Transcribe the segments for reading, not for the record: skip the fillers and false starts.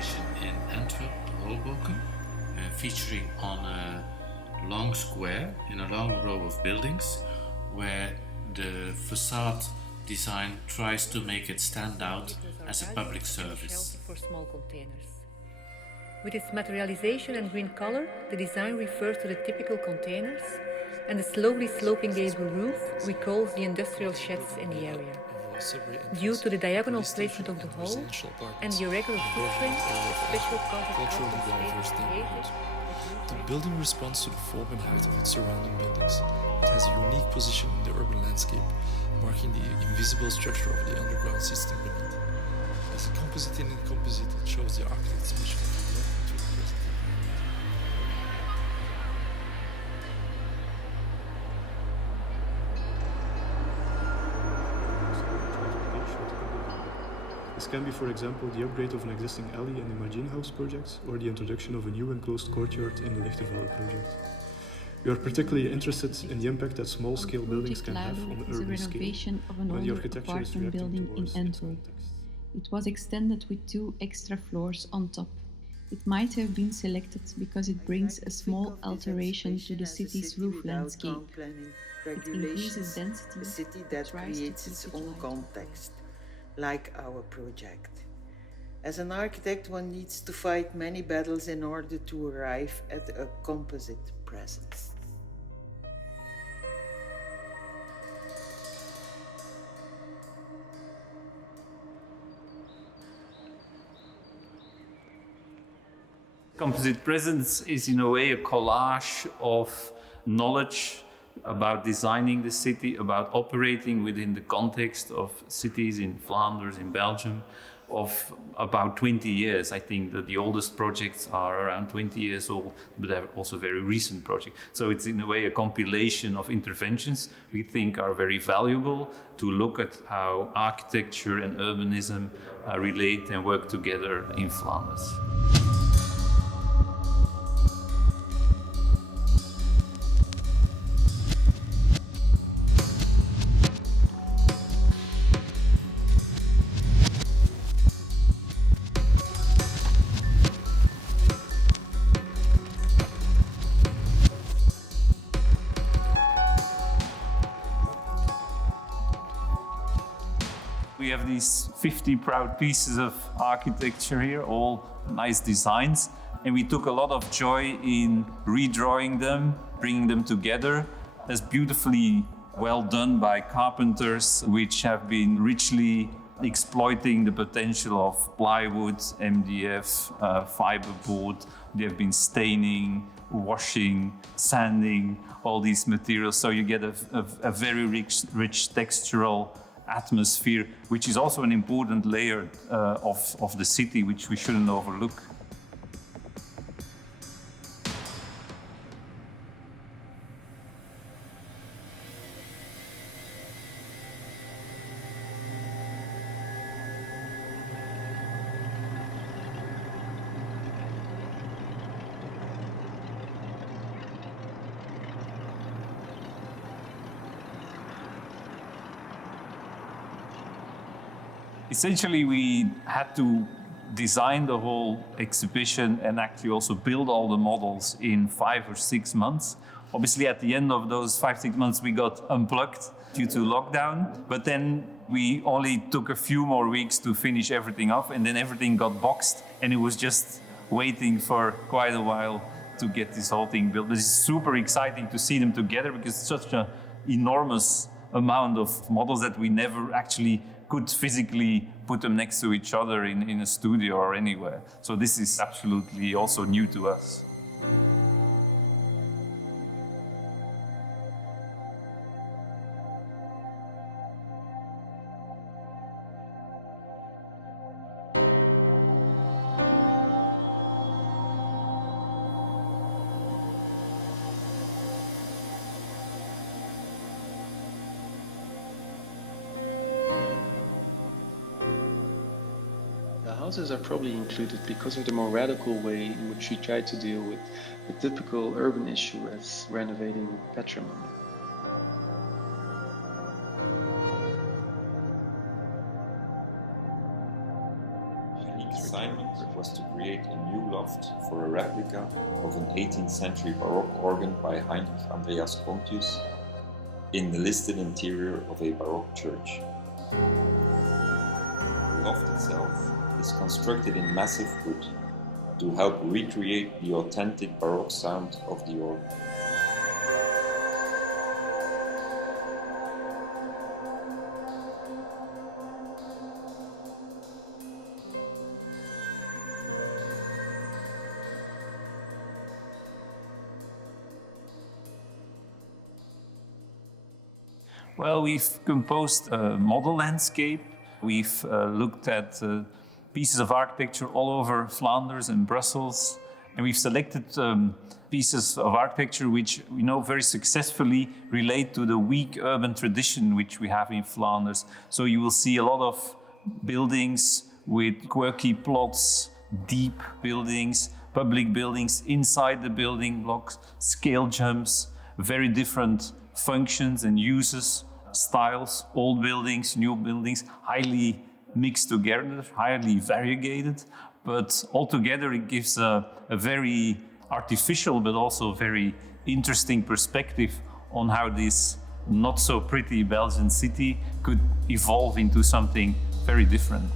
installation in Antwerp, Hoboken, featuring on a long square in a long row of buildings where the facade design tries to make it stand out as a public service. For small containers. With its materialization and green color, the design refers to the typical containers, and the slowly sloping gable roof recalls the industrial sheds in the area. Due to the diagonal placement of the hall and the irregular footprint, a special culturally diverse neighborhood. The building responds to the form and height of its surrounding buildings. It has a unique position in the urban landscape, marking the invisible structure of the underground system beneath. As a composite in a composite, it shows the architect's mission to connect into the present. This can be, for example, the upgrade of an existing alley in the Magin House project or the introduction of a new enclosed courtyard in the Lichtervelde project. We are particularly interested in the impact that small-scale buildings can have on the urban scale, where the architecture is reacting building in towards Antwerp. It was extended with 2 extra floors on top. It might have been selected because it brings a small alteration to the city's roof landscape. It increases density, a city that creates its own context, like our project. As an architect, one needs to fight many battles in order to arrive at a composite presence. Composite Presence is in a way a collage of knowledge about designing the city, about operating within the context of cities in Flanders, in Belgium, of about 20 years. I think that the oldest projects are around 20 years old, but they're also very recent projects. So it's in a way a compilation of interventions we think are very valuable to look at how architecture and urbanism relate and work together in Flanders. We have these 50 proud pieces of architecture here, all nice designs. And we took a lot of joy in redrawing them, bringing them together. That's beautifully well done by carpenters, which have been richly exploiting the potential of plywood, MDF, fiberboard. They have been staining, washing, sanding, all these materials. So you get a very rich textural atmosphere, which is also an important layer of the city, which we shouldn't overlook. Essentially, we had to design the whole exhibition and actually also build all the models in 5 or 6 months. Obviously, at the end of those 5-6 months, we got unplugged due to lockdown. But then we only took a few more weeks to finish everything off, and then everything got boxed, and it was just waiting for quite a while to get this whole thing built. But it's super exciting to see them together because it's such an enormous amount of models that we never actually could physically put them next to each other in a studio or anywhere. So this is absolutely also new to us. Houses are probably included because of the more radical way in which we try to deal with the typical urban issue as renovating patrimony. Unique assignment was to create a new loft for a replica of an 18th century Baroque organ by Heinrich Andreas Pontius in the listed interior of a Baroque church. The loft itself is constructed in massive wood to help recreate the authentic Baroque sound of the organ. Well, we've composed a model landscape. We've looked at pieces of architecture all over Flanders and Brussels. And we've selected pieces of architecture which we know very successfully relate to the weak urban tradition which we have in Flanders. So you will see a lot of buildings with quirky plots, deep buildings, public buildings inside the building blocks, scale jumps, very different functions and uses, styles, old buildings, new buildings, highly mixed together, highly variegated, but altogether it gives a very artificial but also very interesting perspective on how this not so pretty Belgian city could evolve into something very different.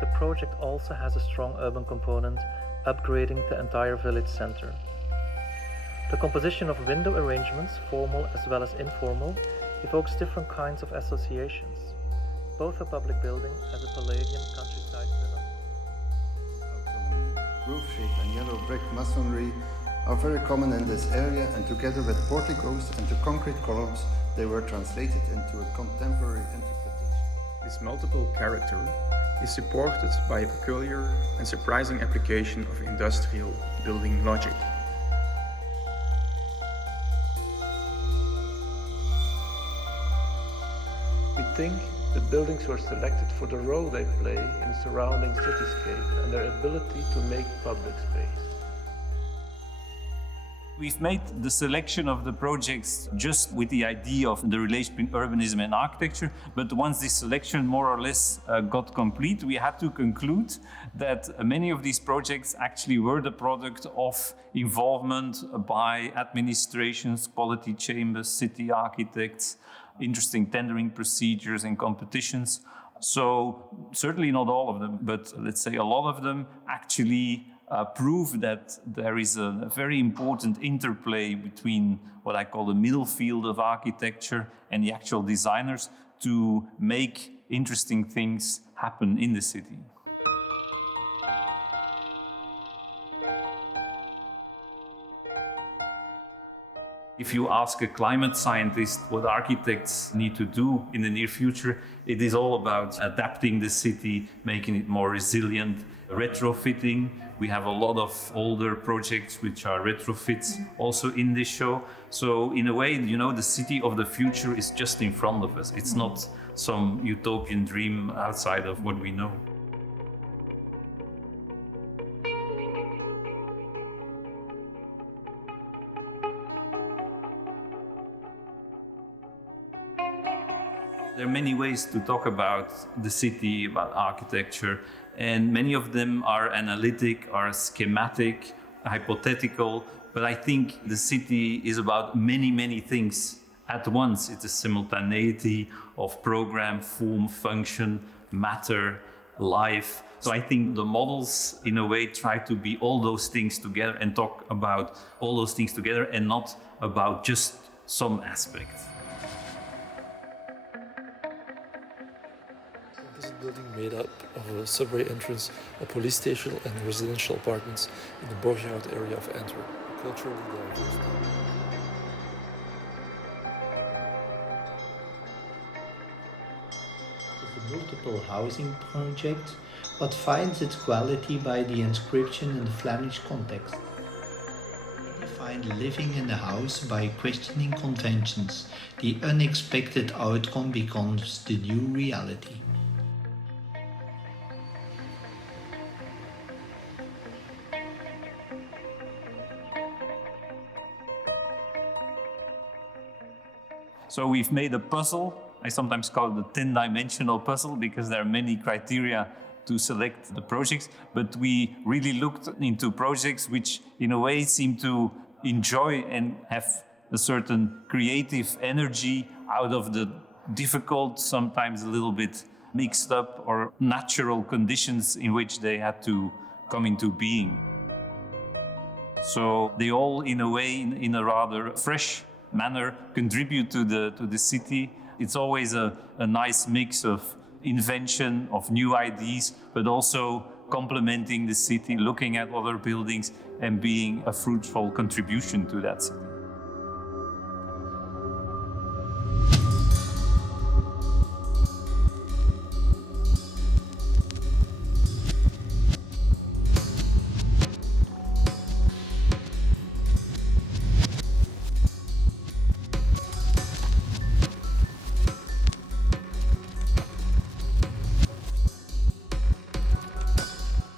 The project also has a strong urban component, upgrading the entire village center. The composition of window arrangements, formal as well as informal, evokes different kinds of associations, both a public building and a Palladian countryside villa. Roof shape and yellow brick masonry are very common in this area, and together with porticos and the concrete columns, they were translated into a contemporary interpretation. This multiple character is supported by a peculiar and surprising application of industrial building logic. We think the buildings were selected for the role they play in the surrounding cityscape and their ability to make public space. We've made the selection of the projects just with the idea of the relation between urbanism and architecture, but once this selection more or less got complete, we had to conclude that many of these projects actually were the product of involvement by administrations, quality chambers, city architects, interesting tendering procedures and competitions. So certainly not all of them, but let's say a lot of them actually prove that there is a very important interplay between what I call the middle field of architecture and the actual designers to make interesting things happen in the city. If you ask a climate scientist what architects need to do in the near future, it is all about adapting the city, making it more resilient, retrofitting. We have a lot of older projects which are retrofits also in this show. So in a way, you know, the city of the future is just in front of us. It's not some utopian dream outside of what we know. There are many ways to talk about the city, about architecture, and many of them are analytic, are schematic, hypothetical, but I think the city is about many, many things at once. It's a simultaneity of program, form, function, matter, life. So I think the models, in a way, try to be all those things together and talk about all those things together and not about just some aspect. Building made up of a subway entrance, a police station and residential apartments in the Borgerhout area of Antwerp, culturally diverse. It's a multiple housing project, but finds its quality by the inscription in the Flemish context. We define living in a house by questioning conventions. The unexpected outcome becomes the new reality. So we've made a puzzle. I sometimes call it a 10-dimensional puzzle because there are many criteria to select the projects, but we really looked into projects which in a way seem to enjoy and have a certain creative energy out of the difficult, sometimes a little bit mixed up or natural conditions in which they had to come into being. So they all, in a way, in a rather fresh manner, contribute to the city. It's always a nice mix of invention, of new ideas, but also complementing the city, looking at other buildings and being a fruitful contribution to that city.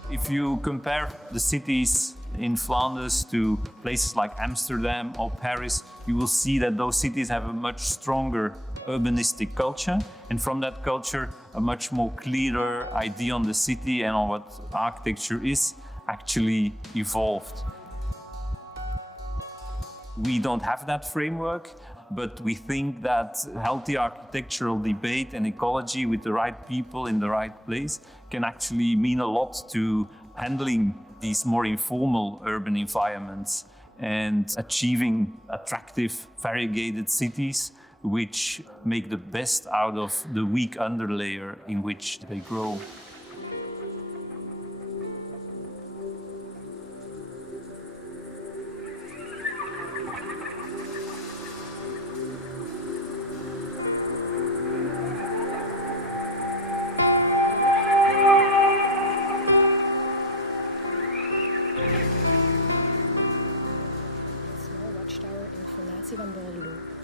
If you compare the cities in Flanders to places like Amsterdam or Paris, you will see that those cities have a much stronger urbanistic culture, and from that culture, a much more clearer idea on the city and on what architecture is actually evolved. We don't have that framework, but we think that healthy architectural debate and ecology with the right people in the right place can actually mean a lot to handling these more informal urban environments and achieving attractive, variegated cities which make the best out of the weak underlayer in which they grow.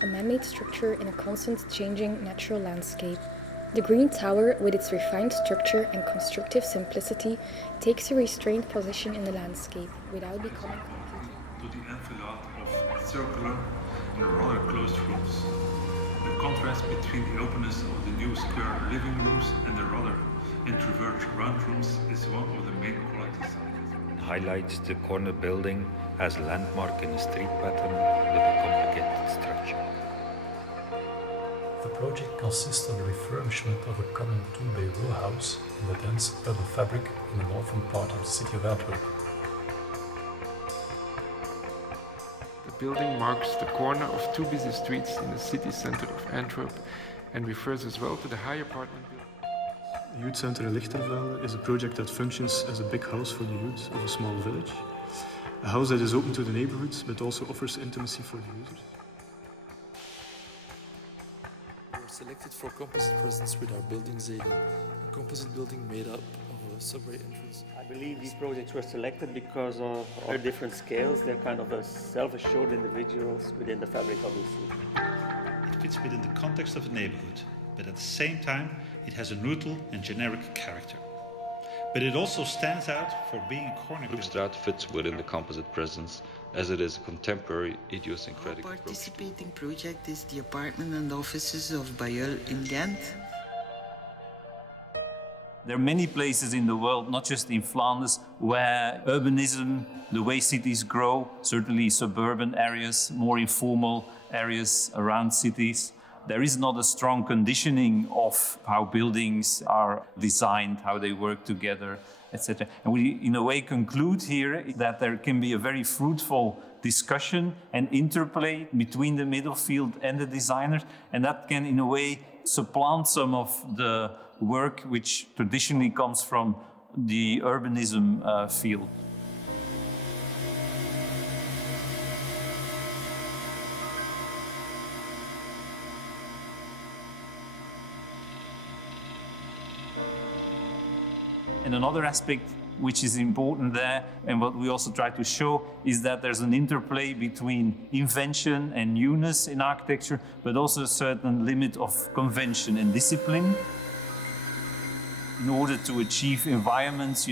A man-made structure in a constant changing natural landscape. The Green Tower, with its refined structure and constructive simplicity, takes a restrained position in the landscape without becoming to the enfilade of circular and rather closed rooms. The contrast between the openness of the new square living rooms and the rather introvert round rooms is one of the main qualities. It highlights the corner building as a landmark in a street pattern with a complicated structure. The project consists of the refurbishment of a common two-bay row house in the dense urban fabric in the northern part of the city of Antwerp. The building marks the corner of two busy streets in the city center of Antwerp and refers as well to the high apartment building. The Youth Center in Lichtervelde is a project that functions as a big house for the youth of a small village. A house that is open to the neighborhoods but also offers intimacy for the users. We were selected for Composite Presence with our building Zeden, a composite building made up of a subway entrance. I believe these projects were selected because of their different scales. They're kind of self-assured individuals within the fabric of the city. It fits within the context of the neighborhood, but at the same time it has a neutral and generic character. But it also stands out for being a corner building. Hoogstraat fits within the Composite Presence as it is a contemporary idiosyncratic Our participating project is the apartment and offices of Bayeul in Ghent. There are many places in the world, not just in Flanders, where urbanism, the way cities grow, certainly suburban areas, more informal areas around cities, there is not a strong conditioning of how buildings are designed, how they work together, etc. And we, in a way, conclude here that there can be a very fruitful discussion and interplay between the middle field and the designers, and that can, in a way, supplant some of the work which traditionally comes from the urbanism field. And another aspect which is important there, and what we also try to show, is that there's an interplay between invention and newness in architecture, but also a certain limit of convention and discipline. In order to achieve environments,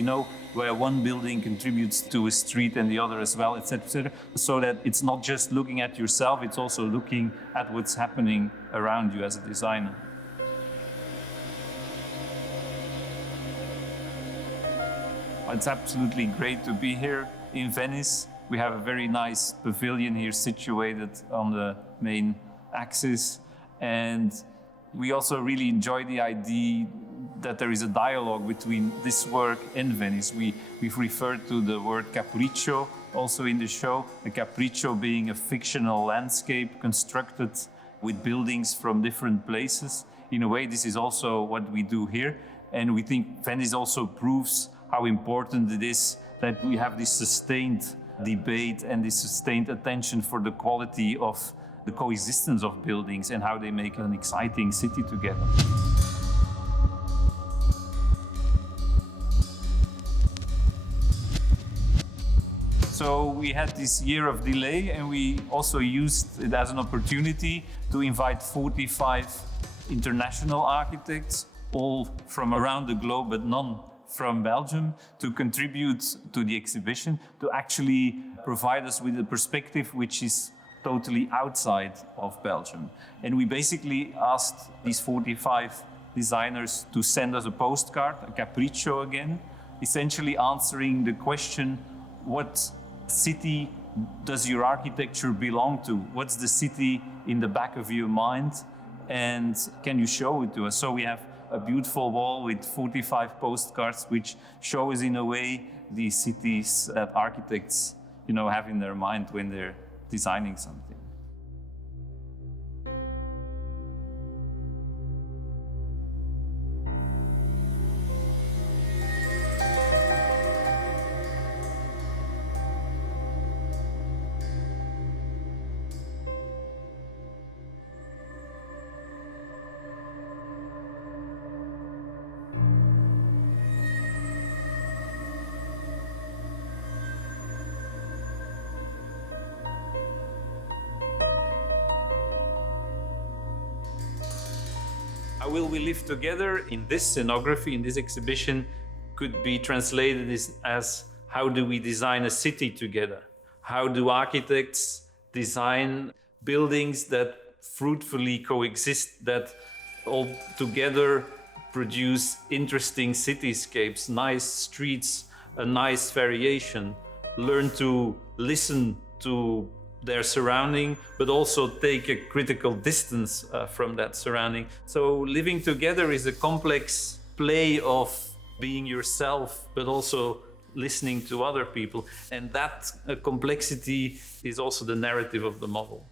where one building contributes to a street and the other as well, etc., etc., so that it's not just looking at yourself, it's also looking at what's happening around you as a designer. It's absolutely great to be here in Venice. We have a very nice pavilion here situated on the main axis, and we also really enjoy the idea that there is a dialogue between this work and Venice. We've referred to the word capriccio also in the show, a capriccio being a fictional landscape constructed with buildings from different places. In a way, this is also what we do here, and we think Venice also proves how important it is that we have this sustained debate and this sustained attention for the quality of the coexistence of buildings and how they make an exciting city together. So we had this year of delay, and we also used it as an opportunity to invite 45 international architects, all from around the globe, but none from Belgium, to contribute to the exhibition, to actually provide us with a perspective which is totally outside of Belgium. And we basically asked these 45 designers to send us a postcard, a capriccio again, essentially answering the question, what city does your architecture belong to? What's the city in the back of your mind? And can you show it to us? So we have a beautiful wall with 45 postcards which show us in a way the cities that architects, have in their mind when they're designing something. How will we live together in this scenography, in this exhibition, could be translated as how do we design a city together? How do architects design buildings that fruitfully coexist, that all together produce interesting cityscapes, nice streets, a nice variation, learn to listen to their surrounding, but also take a critical distance from that surrounding. So living together is a complex play of being yourself, but also listening to other people. And that complexity is also the narrative of the model.